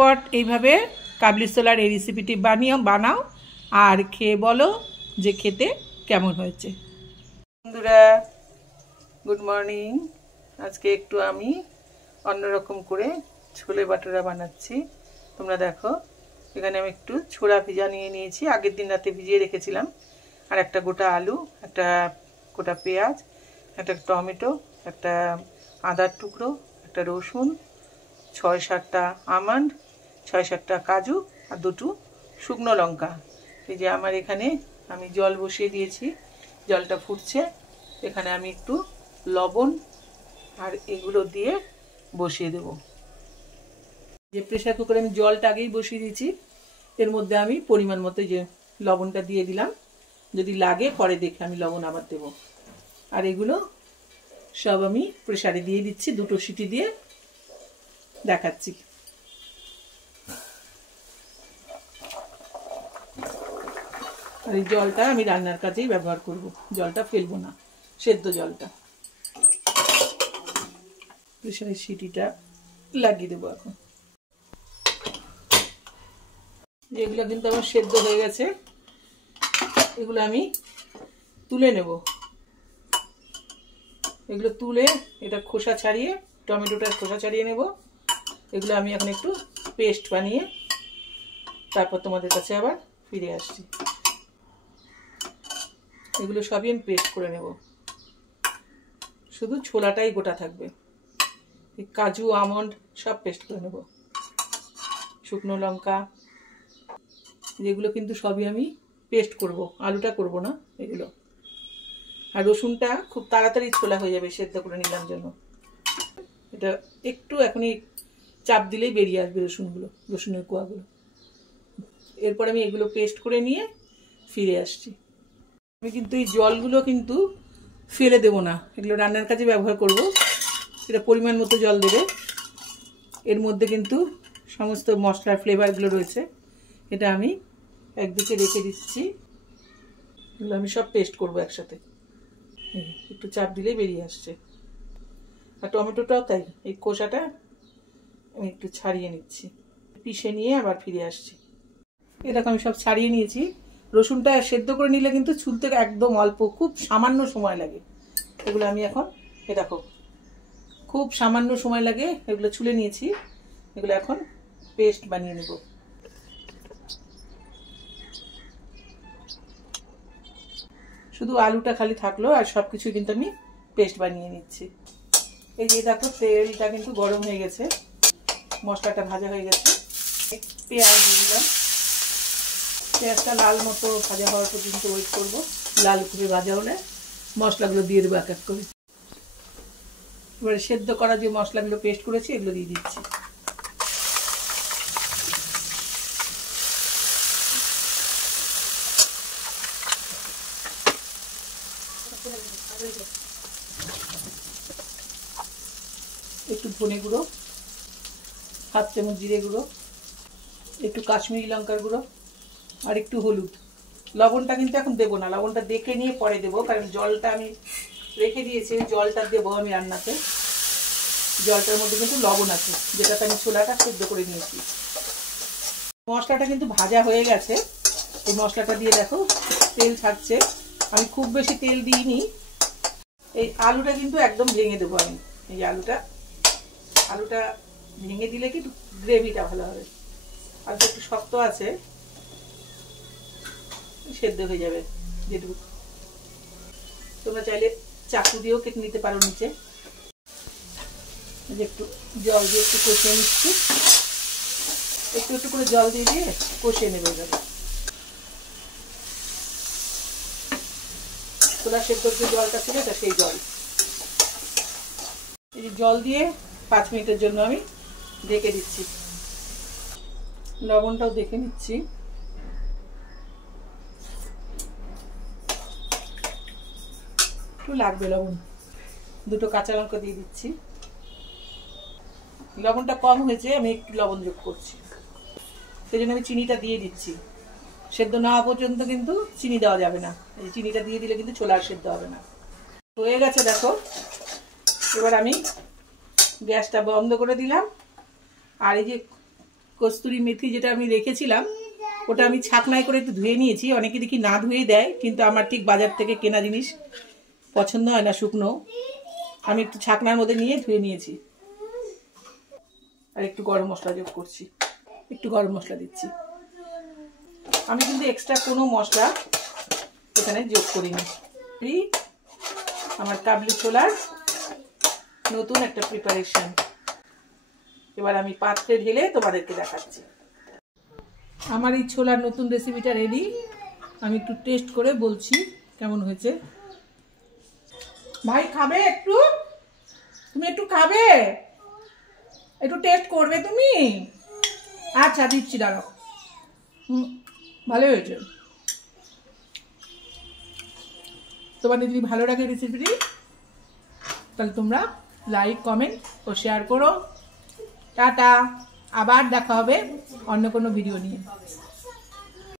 ঝটপট এইভাবে কাবলি ছোলার এই রেসিপিটি বানাও আর খেয়ে বলো যে খেতে কেমন হয়েছে। বন্ধুরা গুড মর্নিং। আজকে একটু আমি অন্যরকম করে ছোলে বাটোরা বানাচ্ছি। তোমরা দেখো, এখানে আমি একটু ছোলা ভিজা নিয়েছি, আগের দিন রাতে ভিজিয়ে রেখেছিলাম। আর একটা গোটা আলু, একটা গোটা পেঁয়াজ, একটা টমেটো, একটা আদার টুকরো, একটা রসুন, 6-7টা আমন্ড, 6-7টা কাজু আর 2টো শুকনো লঙ্কা। এই যে আমার এখানে আমি জল বসিয়ে দিয়েছি, জলটা ফুটছে। এখানে আমি একটু লবণ আর এগুলো দিয়ে বসিয়ে দেব। যে প্রেসার কুকারে আমি জলটা আগেই বসিয়ে দিয়েছি, এর মধ্যে আমি পরিমাণ মতো যে লবণটা দিয়ে দিলাম, যদি লাগে পরে দেখে আমি লবণ আবার দেব। আর এগুলো সব আমি প্রেসারে দিয়ে দিচ্ছি, 2টো সিটি দিয়ে দেখাচ্ছি। আর এই জলটা আমি রান্নার কাজেই ব্যবহার করব, জলটা ফেলবো না, সেদ্ধ জলটা। প্রেসারের সিটিটা লাগিয়ে দেবো এখন। এগুলো কিন্তু আমার সেদ্ধ হয়ে গেছে, এগুলো আমি তুলে নেব। এগুলো তুলে এটা খোসা ছাড়িয়ে, টমেটোটার খোসা ছাড়িয়ে নেব। এগুলো আমি এখন একটু পেস্ট বানিয়ে তারপর তোমাদের কাছে আবার ফিরে আসছি। এগুলো সবই আমি পেস্ট করে নেব, শুধু ছোলাটাই গোটা থাকবে। কাজু আমন্ড সব পেস্ট করে নেব, শুকনো লঙ্কা, যেগুলো কিন্তু সবই আমি পেস্ট করব, আলুটা করব না এগুলো। আর রসুনটা খুব তাড়াতাড়ি ছোলা হয়ে যাবে সেদ্ধ করে নিলাম জন্য। এটা একটু এখনই চাপ দিলেই বেরিয়ে আসবে রসুনগুলো, রসুনের কোয়াগুলো। এরপর আমি এগুলো পেস্ট করে নিয়ে ফিরে আসছি। আমি কিন্তু এই জলগুলো কিন্তু ফেলে দেব না, এগুলো রান্নার কাজে ব্যবহার করব। এটা পরিমাণ মতো জল দেবে। এর মধ্যে কিন্তু সমস্ত মশলার ফ্লেভারগুলো রয়েছে। এটা আমি একদিকে রেখে দিচ্ছি, এগুলো আমি সব পেস্ট করব একসাথে। একটু চাপ দিলেই বেরিয়ে আসছে। আর টমেটোটাও তাই, এই খোসাটা আমি একটু ছাড়িয়ে নিচ্ছি, পিষে নিয়ে আবার ফিরে আসছি। এরকম আমি সব ছাড়িয়ে নিয়েছি। রসুনটা সেদ্ধ করে নিলে কিন্তু ছুলতে একদম অল্প, খুব সামান্য সময় লাগে। এগুলো আমি এখন দেখো খুব সামান্য সময় লাগে, এগুলো ছুলে নিয়েছি। এগুলো এখন পেস্ট বানিয়ে নেব। শুধু আলুটা খালি থাকলো, আর সব কিছু কিন্তু আমি পেস্ট বানিয়ে নিচ্ছি। এই যে দেখো তেলটা কিন্তু গরম হয়ে গেছে, মশলাটা ভাজা হয়ে গেছে। পেঁয়াজ দিয়ে দিলাম, পেঁয়াজটা লাল মতো ভাজা হওয়ার পর্যন্ত ওয়েট করবো। লাল করে ভাজা হলে মশলাগুলো দিয়ে দেবো এক এক করে। এবারে সেদ্ধ করা যে মশলাগুলো পেস্ট করেছি এগুলো দিয়ে দিচ্ছি। একটু ধনে গুঁড়ো, 1/2 চামচ জিরে গুঁড়ো, একটু কাশ্মীরি লঙ্কার গুঁড়ো, আর একটু হলুদ। লবণটা কিন্তু এখন দেবো না, লবণটা দেখে নিয়ে পরে দেবো, কারণ জলটা আমি রেখে দিয়েছি, জলটা দেবো আমি রান্নাতে। জলটার মধ্যে কিন্তু লবণ আছে, যেটাতে আমি ছোলাটা সেদ্ধ করে নিয়েছি। মশলাটা কিন্তু ভাজা হয়ে গেছে। এই মশলাটা দিয়ে দেখো তেল ছাড়ছে। আমি খুব বেশি তেল দিইনি। এই আলুটা কিন্তু একদম ভেঙে দেবো আমি। এই আলুটা ভেঙে দিলে কিন্তু গ্রেভিটা ভালো হবে। আলুটা একটু শক্ত আছে, সেদ্ধ হয়ে যাবে যেটুকু। তোমরা চাইলে চাকু দিয়েও কেটে নিতে পারো নিচে। একটু জল দিয়ে একটু কষিয়ে নিচ্ছি, একটু একটু করে জল দিয়ে দিয়ে কষিয়ে নেবে। এবারে ছোলা সেদ্ধ যে জলটা ছিল এটা সেই জল। এই যে জল দিয়ে 5 মিনিটের জন্য আমি ঢেকে দিচ্ছি। লবণটাও দেখে নিচ্ছি। একটু লাগবে লবণ, 2টো কাঁচা লঙ্কা দিয়ে দিচ্ছি। লবণটা কম হয়েছে, আমি একটু লবণ যোগ করছি। সেই জন্য আমি চিনিটা দিয়ে দিচ্ছি। সেদ্ধ না হওয়া পর্যন্ত কিন্তু চিনি দেওয়া যাবে না। এই চিনিটা দিয়ে দিলে কিন্তু ছোলা সেদ্ধ হবে না। হয়ে গেছে দেখো। এবার আমি গ্যাসটা বন্ধ করে দিলাম। আর এই যে কস্তুরি মেথি যেটা আমি রেখেছিলাম ওটা আমি ছাকনায় করে একটু ধুয়ে নিয়েছি। অনেকে দেখি না ধুয়ে দেয়, কিন্তু আমার ঠিক বাজার থেকে কেনা জিনিস পছন্দ হয় না শুকনো। আমি একটু ছাকনার মধ্যে নিয়ে ধুয়ে নিয়েছি। আর একটু গরম মশলা যোগ করছি, একটু গরম মশলা দিচ্ছি। আমি কিন্তু এক্সট্রা কোনো মশলা এখানে যোগ করিনি। আমার কাবলি ছোলার নতুন একটা প্রিপারেশন। এবার আমি পাত্রে ঢেলে তোমাদেরকে দেখাচ্ছি। আমার এই ছোলার নতুন রেসিপিটা রেডি। আমি একটু টেস্ট করে বলছি কেমন হয়েছে। ভাই খাবে একটু? তুমি একটু খাবে? একটু টেস্ট করবে তুমি? আচ্ছা দিচ্ছি, দাঁড়াও। ভালোই হয়েছে। তোমাদের যদি ভালো লাগে রেসিপিটি তাহলে তোমরা লাইক, কমেন্ট ও শেয়ার করো। টাটা, আবার দেখা হবে অন্য কোনো ভিডিও নিয়ে।